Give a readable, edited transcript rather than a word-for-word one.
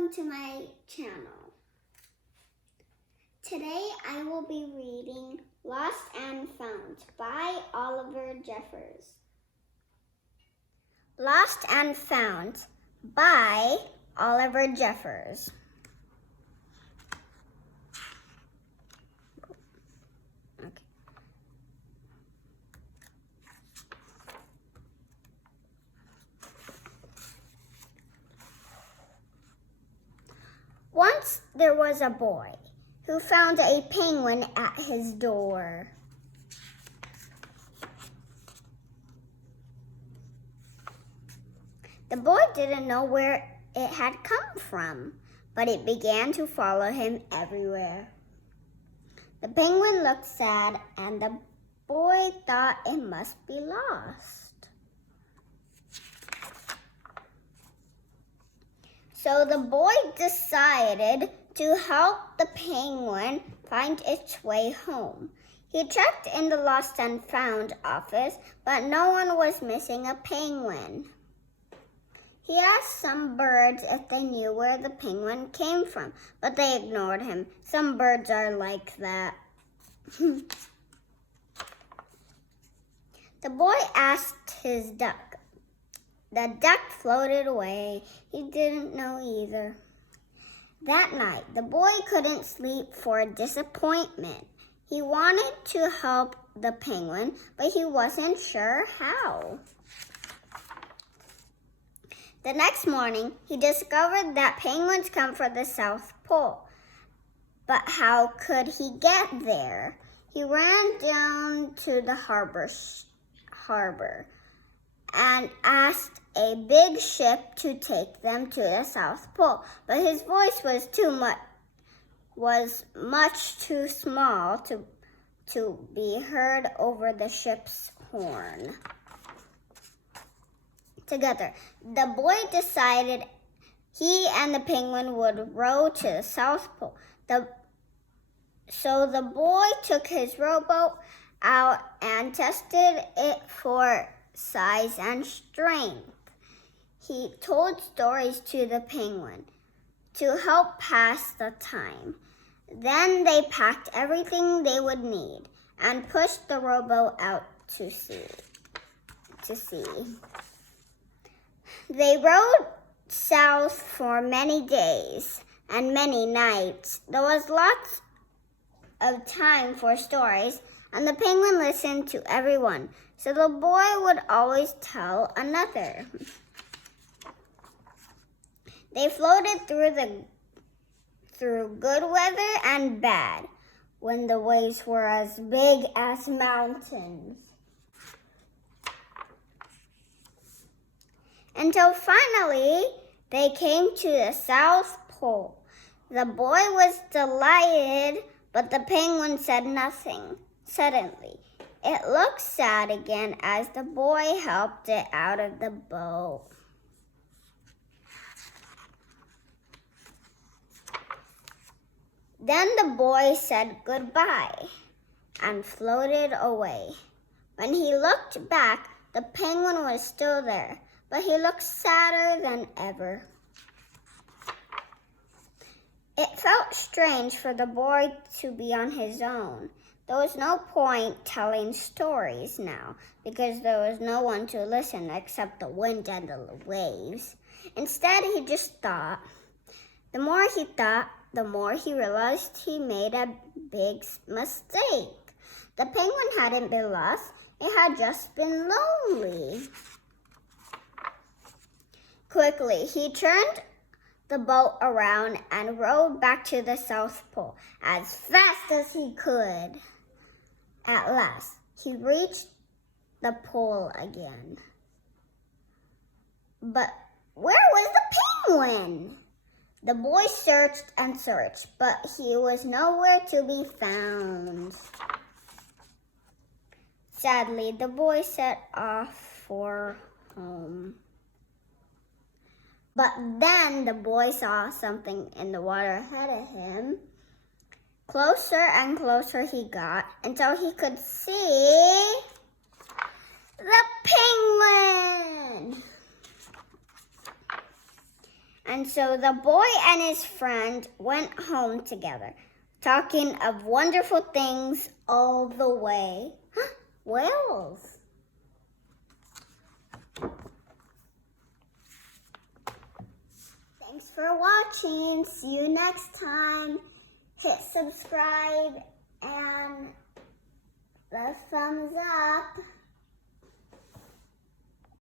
welcome to my channel. Today I will be reading Lost and Found by Oliver Jeffers. Lost and Found by Oliver Jeffers. Once there was a boy who found a penguin at his door. The boy didn't know where it had come from, but it began to follow him everywhere. The penguin looked sad, and the boy thought it must be lost. So the boy decided to help the penguin find its way home. He checked in the Lost and Found office, but no one was missing a penguin. He asked some birds if they knew where the penguin came from, but they ignored him. Some birds are like that. The boy asked his duck. The duck floated away. He didn't know either. That night, the boy couldn't sleep for disappointment. He wanted to help the penguin, but he wasn't sure how. The next morning, he discovered that penguins come from the South Pole. But how could he get there? He ran down to the harbor and asked a big ship to take them to the South Pole, but his voice was much too small to be heard over the ship's horn. Together, the boy decided he and the penguin would row to the South Pole. So the boy took his rowboat out and tested it for size and strength. He told stories to the penguin to help pass the time. Then they packed everything they would need and pushed the rowboat out to sea. They rowed south for many days and many nights. There was lots of time for stories, and the penguin listened to everyone, so the boy would always tell another. They floated through good weather and bad, when the waves were as big as mountains. Until finally, they came to the South Pole. The boy was delighted, but the penguin said nothing. Suddenly, it looked sad again as the boy helped it out of the boat. Then the boy said goodbye and floated away. When he looked back, the penguin was still there, but he looked sadder than ever. It felt strange for the boy to be on his own. There was no point telling stories now because there was no one to listen except the wind and the waves. Instead, he just thought. The more he thought, the more he realized he made a big mistake. The penguin hadn't been lost. It had just been lonely. Quickly, he turned the boat around and rowed back to the South Pole as fast as he could. At last, he reached the pole again. But where was the penguin? The boy searched and searched, but he was nowhere to be found. Sadly, the boy set off for home. But then the boy saw something in the water ahead of him. Closer and closer he got until he could see the penguin. And so the boy and his friend went home together, talking of wonderful things all the way. Whales! Thanks for watching. See you next time. Hit subscribe and the thumbs up.